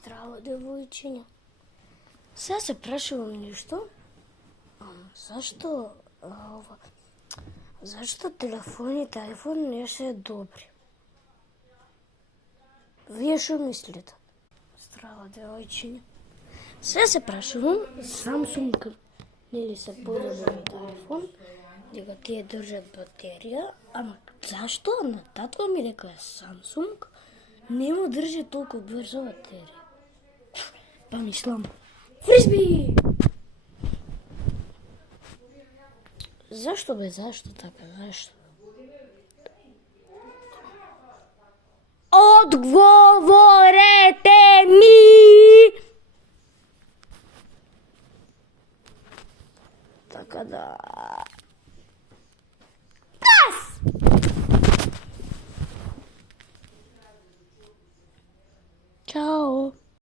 Здраво, девојчиња. Сега се прашувам нешто. Зашто телефоните iPhone не се добри? Вие што мислите? Здраво, девојчиња. Сега се прашувам, Samsung нели се подобри од iPhone, дека тие држат батерија, ама зашто на татко ми дека е Samsung не му држи толку брзо батерија? Па мислам, фризби! Зашто бе, зашто така, зашто? Одговорете ми! Така да... Пас! Чао!